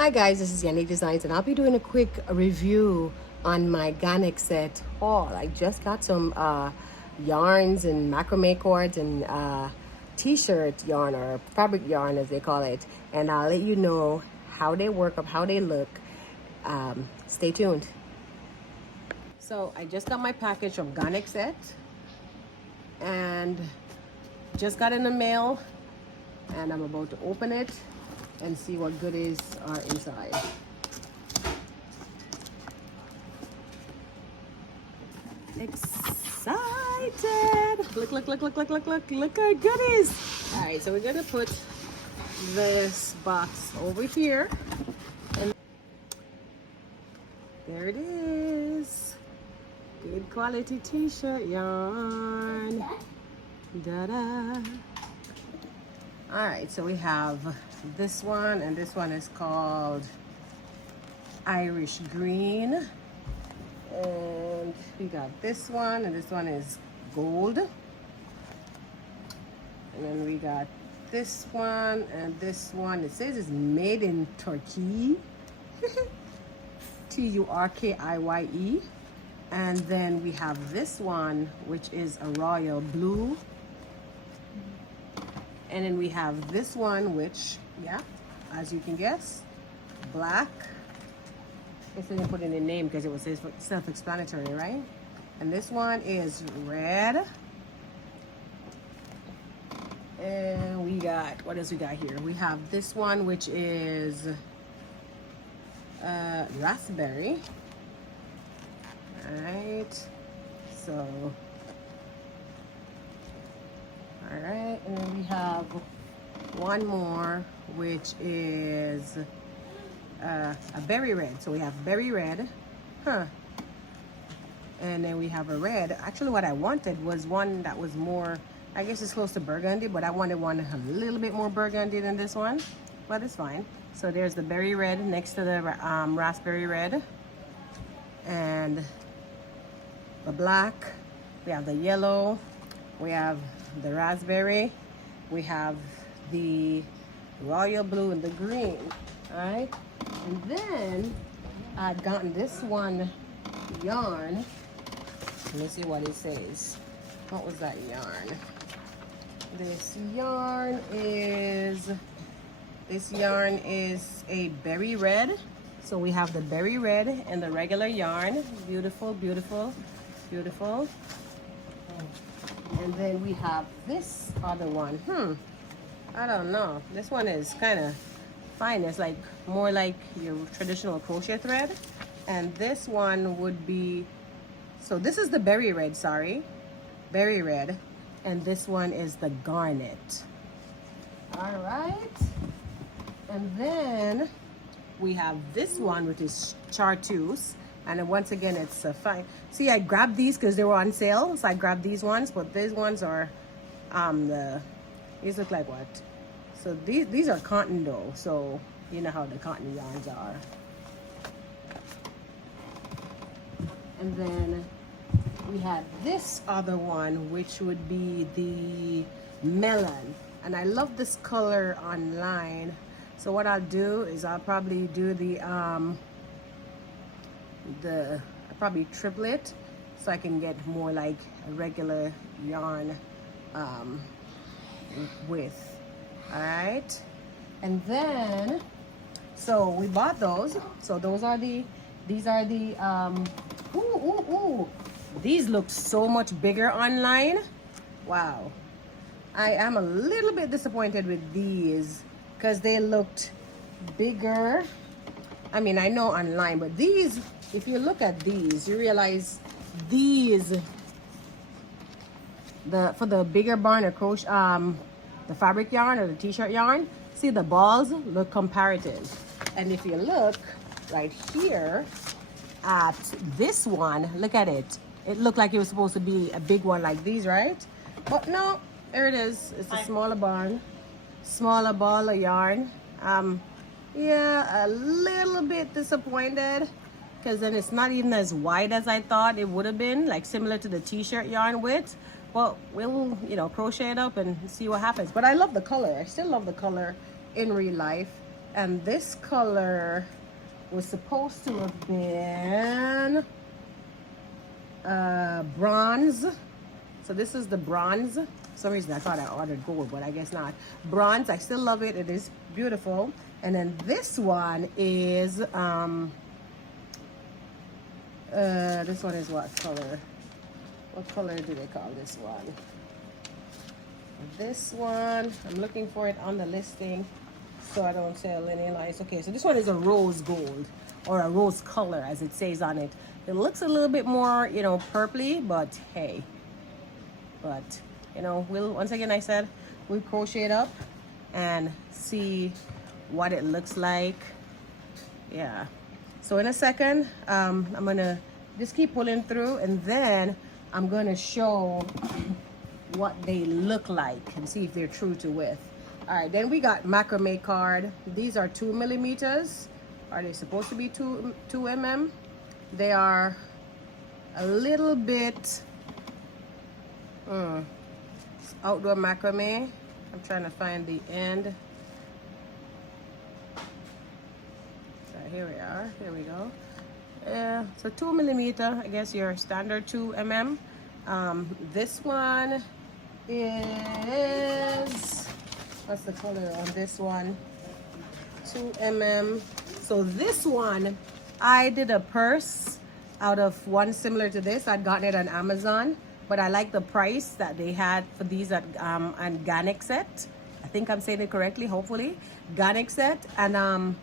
Hi guys, this is Yanni Designs and I'll be doing a quick review on my Ganxxet haul. I just got some yarns and macrame cords and t-shirt yarn or fabric yarn as they call it, and I'll let you know how they work up, how they look. Stay tuned. So I just got my package from Ganxxet and just got in the mail, and I'm about to open it and see what goodies are inside. Excited! Look at goodies! Alright, so we're gonna put this box over here, and there it is. Good quality t-shirt yarn. Da-da! Alright, so we have this one, and this one is called Irish Green. And we got this one, and this one is gold. And then we got this one, and this one, it says it's made in Turkey. Turkiye. And then we have this one, which is a royal blue. And then we have this one, which, yeah, as you can guess, black. I didn't put in a name because it was self-explanatory, right? And this one is red. And we got, what else we got here? We have this one, which is raspberry. All right, so. All right, and then we have one more, which is a berry red. So we have berry red, and then we have a red. Actually, what I wanted was one that was more, I guess it's close to burgundy, but I wanted one a little bit more burgundy than this one, but it's fine. So there's the berry red next to the raspberry red, and the black. We have the yellow. We have the raspberry, we have the royal blue and the green. All right, and then I'd gotten this one yarn. Let me see what it says. What was that yarn? This yarn is a berry red. So we have the berry red and the regular yarn. Beautiful, beautiful, beautiful. And then we have this other one. I don't know. This one is kind of fine. It's like more like your traditional crochet thread. And this one would be, so this is the berry red, sorry. Berry red. And this one is the garnet. All right. And then we have this one, which is chartreuse. And then once again, it's fine. See, I grabbed these because they were on sale, so I grabbed these ones. But these ones are, these look like what? So these are cotton though. So you know how the cotton yarns are. And then we have this other one, which would be the melon. And I love this color online. So what I'll do is I'll probably do probably triplet, so I can get more like a regular yarn width. All right, and then so we bought those. So these are the these look so much bigger online. Wow, I am a little bit disappointed with these because they looked bigger. I mean, I know online, but these, if you look at these, you realize these, for the bigger barn or crochet, the fabric yarn or the t-shirt yarn, see the balls look comparative. And if you look right here at this one, look at it. It looked like it was supposed to be a big one like these, right? But no, there it is. It's a smaller barn, smaller ball of yarn. Yeah, a little bit disappointed because then it's not even as wide as I thought it would have been, like similar to the t-shirt yarn width. But we'll, crochet it up and see what happens. But I love the color. I still love the color in real life. And this color was supposed to have been bronze. So this is the bronze. For some reason I thought I ordered gold, but I guess not. Bronze, I still love it. It is beautiful. And then this one is this one is what color? What color do they call this one? This one, I'm looking for it on the listing so I don't tell any lies. Okay, so this one is a rose gold, or a rose color as it says on it. It looks a little bit more, you know, purpley, but hey. But, you know, we'll, once again, I said, we'll crochet it up and see what it looks like. Yeah. So in a second, I'm gonna just keep pulling through, and then I'm gonna show what they look like and see if they're true to width. All right, then we got macrame card. These are 2 millimeters. Are they supposed to be 2 mm? They are a little bit outdoor macrame. I'm trying to find the end. So here we are. Here we go. Yeah, so 2 millimeter. I guess your standard 2 mm. This one is, what's the color on this one? 2 mm. So this one, I did a purse out of one similar to this. I'd gotten it on Amazon, but I like the price that they had for these at on Ganxxet. I think I'm saying it correctly, hopefully. Ganxxet, and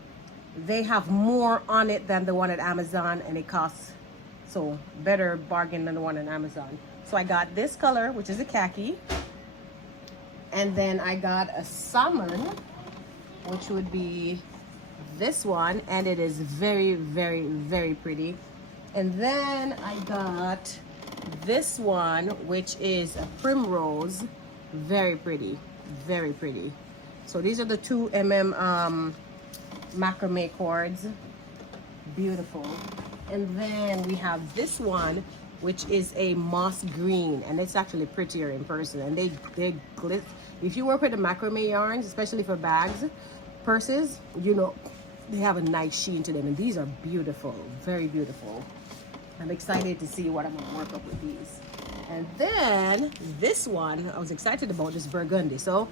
they have more on it than the one at Amazon, and it costs so better bargain than the one on Amazon. So I got this color, which is a khaki, and then I got a salmon, which would be this one, and it is very, very, very pretty. And then I got this one, which is a primrose, very pretty, very pretty. So these are the 2 mm macrame cords, beautiful. And then we have this one, which is a moss green, and it's actually prettier in person. And they glitter. If you work with the macrame yarns, especially for bags, purses, you know, they have a nice sheen to them, and these are beautiful, very beautiful. I'm excited to see what I'm gonna work up with these. And then this one, I was excited about this burgundy. So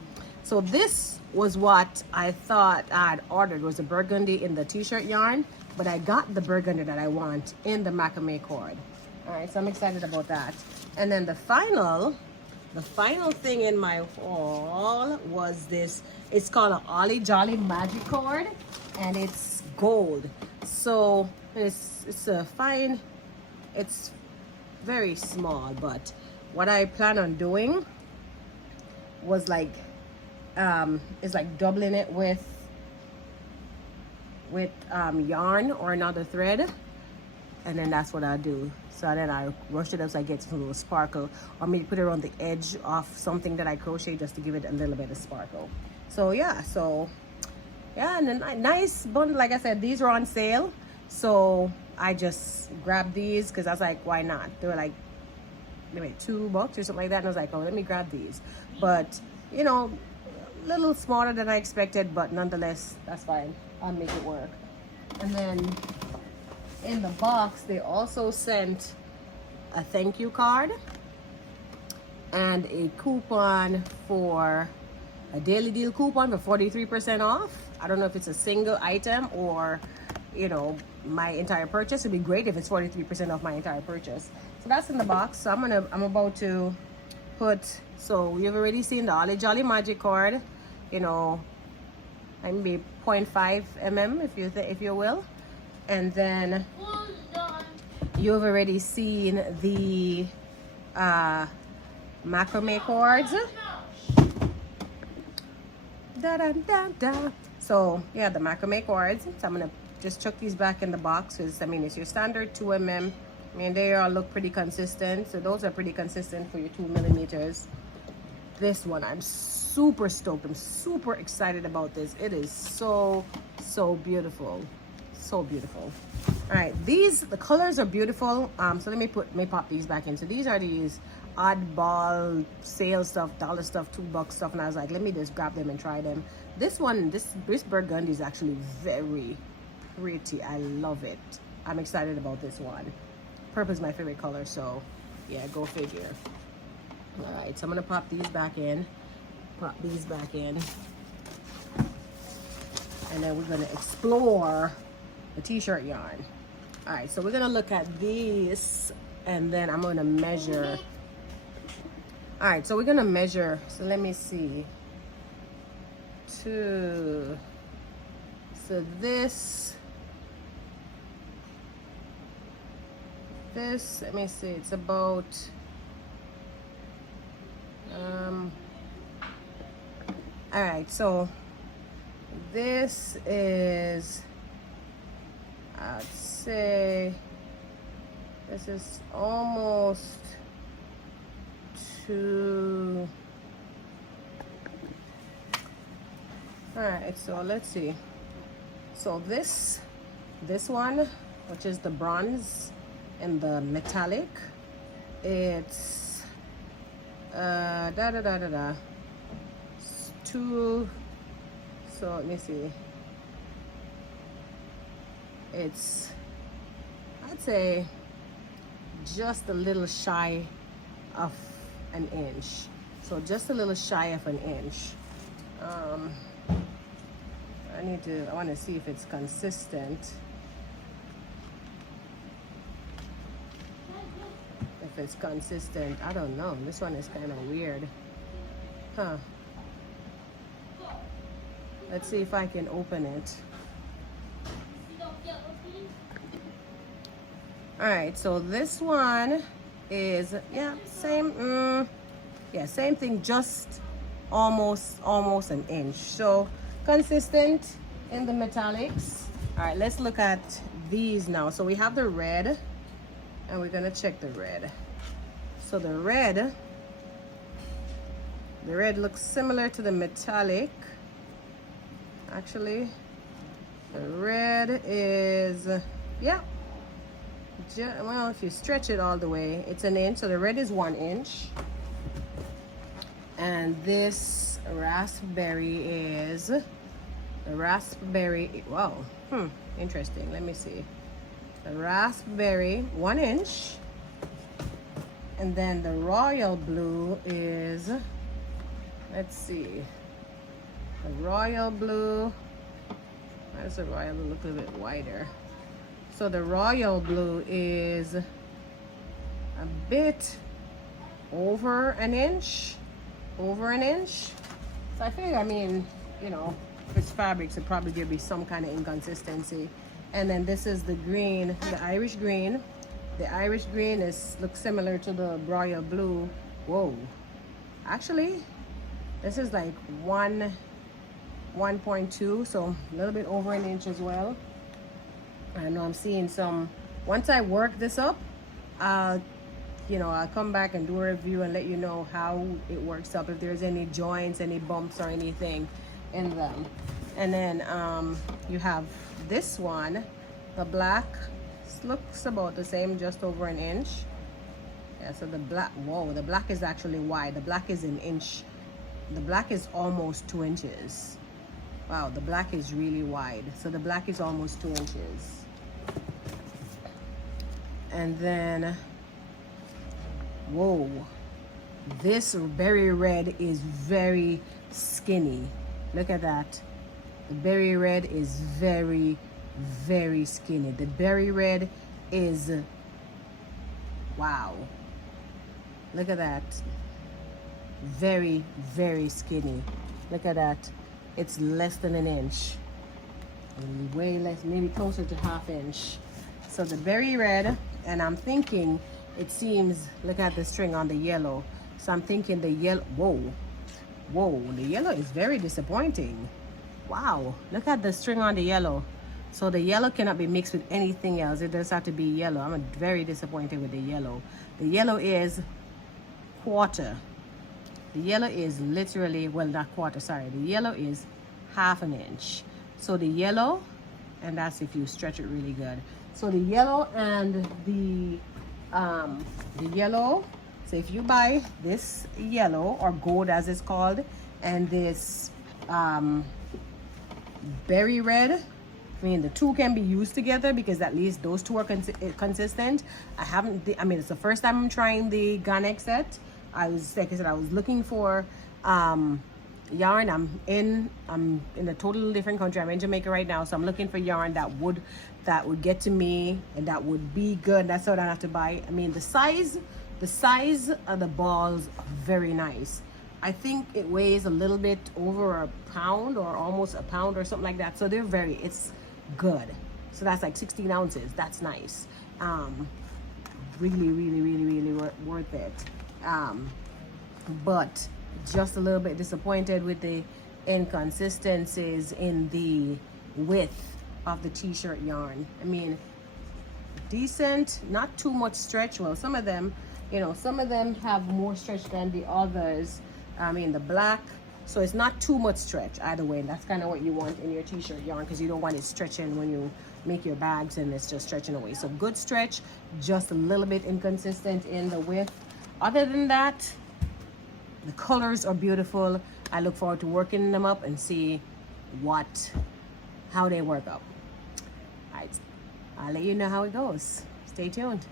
this was what I thought I had ordered, was a burgundy in the t-shirt yarn, but I got the burgundy that I want in the macrame cord. All right, so I'm excited about that. And then the final thing in my haul was this. It's called an Ollie Jolly Magic cord, and it's gold. So it's a fine, it's very small, but what I plan on doing was like, is like doubling it with yarn or another thread, and then that's what I do. So then I rush it up so I get some little sparkle, or maybe put it on the edge of something that I crochet just to give it a little bit of sparkle. So yeah, and then nice bundle. Like I said, these were on sale, so I just grabbed these because I was like, why not? They were like maybe $2 or something like that, and I was like, oh, let me grab these. But you know, a little smaller than I expected, but nonetheless, that's fine. I'll make it work. And then in the box, they also sent a thank you card and a coupon for a daily deal coupon for 43% off. I don't know if it's a single item or, you know, my entire purchase. It'd be great if it's 43% off my entire purchase. So that's in the box. So I'm about to put, so you've already seen the Ollie Jolly Magic card, you know, maybe 0.5 mm if you will. And then you've already seen the macrame cords. So yeah, the macrame cords. So I'm gonna just chuck these back in the box, because I mean, it's your standard 2 mm. I mean, they all look pretty consistent. So those are pretty consistent for your 2 millimeters. This one, I'm super stoked. I'm super excited about this. It is so beautiful. So beautiful. All right, the colors are beautiful. So let me pop these back in. So these are these oddball sale stuff, dollar stuff, $2 stuff, and I was like, let me just grab them and try them. This one, this burgundy is actually very pretty. I love it. I'm excited about this one. Purple is my favorite color, so yeah, go figure. All right, so I'm gonna pop these back in. Pop these back in, and then we're gonna explore the t-shirt yarn. All right, so we're gonna look at these, and then I'm gonna measure. All right, so we're gonna measure. So let me see. So this, let me see. It's about. All right, so this is, I'd say, this is almost two. All right, so let's see. So this one, which is the bronze and the metallic, it's two. So let me see. It's, I'd say, just a little shy of an inch. So just a little shy of an inch. I want to see if it's consistent. If it's consistent, I don't know. This one is kind of weird. Huh. Let's see if I can open it. All right, so this one is, yeah, same, yeah, same thing, just almost an inch. So consistent in the metallics. All right, let's look at these now. So we have the red, and we're gonna check the red. So the red looks similar to the metallic. Actually, the red is, yeah, well, if you stretch it all the way, it's an inch. So the red is 1 inch. And this raspberry is, wow, interesting. Let me see. The raspberry, 1 inch. And then the royal blue is, let's see. The royal blue, why does the royal blue look a little bit wider? So the royal blue is a bit over an inch. So I figure, I mean, you know, if it's fabrics, it probably give me some kind of inconsistency. And then this is the green, the Irish green. The Irish green looks similar to the royal blue. Whoa, actually, this is like 1.2, so a little bit over an inch as well. I know I'm seeing some. Once I work this up, I'll come back and do a review and let you know how it works up, if there's any joints, any bumps or anything in them. And then you have this one, the black. This looks about the same, just over an inch. Yeah, so the black, whoa, the black is actually wide. The black is an inch. The black is almost 2 inches. Wow, the black is really wide. So the black is almost 2 inches. And then, whoa, this berry red is very skinny. Look at that. The berry red is very, very skinny. The berry red is, wow. Look at that. Very, very skinny. Look at that. It's less than an inch. Way less, maybe closer to ½ inch. So the berry red, and I'm thinking, it seems, look at the string on the yellow. So I'm thinking the yellow, whoa, the yellow is very disappointing. Wow, look at the string on the yellow. So the yellow cannot be mixed with anything else. It does have to be yellow. I'm very disappointed with the yellow. The yellow is quarter. The yellow is literally, well, not quarter, sorry. The yellow is ½ an inch. So the yellow and that's if you stretch it really good. So the yellow and the yellow, so if you buy this yellow or gold as it's called, and this berry red, I mean the two can be used together because at least those two are consistent. I mean it's the first time I'm trying the Ganxxet. I was, like I said, I was looking for yarn. I'm in a totally different country. I'm in Jamaica right now, so I'm looking for yarn that would get to me and that would be good. That's what I have to buy. I mean the size of the balls are very nice. I think it weighs a little bit over a pound or almost a pound or something like that. So it's good. So that's like 16 ounces. That's nice. Really worth it. But just a little bit disappointed with the inconsistencies in the width of the t-shirt yarn. I mean, decent, not too much stretch. Well, some of them, you know, some of them have more stretch than the others. I mean, the black, so it's not too much stretch either way. And that's kind of what you want in your t-shirt yarn, because you don't want it stretching when you make your bags and it's just stretching away. So good stretch, just a little bit inconsistent in the width. Other than that, the colors are beautiful. I look forward to working them up and see how they work up. I'll let you know how it goes. Stay tuned.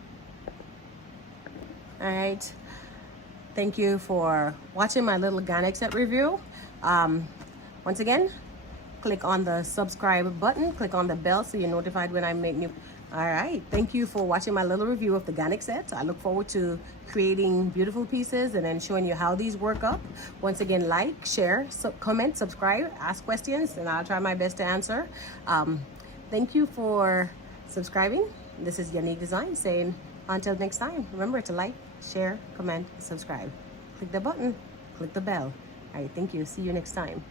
All right. Thank you for watching my little Ganxxet review. Once again, click on the subscribe button, click on the bell so you're notified when I make new. All right, thank you for watching my little review of the Ganxxet. I look forward to creating beautiful pieces and then showing you how these work up. Once again, like, share, comment, subscribe, ask questions, and I'll try my best to answer. Thank you for subscribing. This is Unique Design saying until next time, remember to like, share, comment, subscribe. Click the button, click the bell. All right, thank you. See you next time.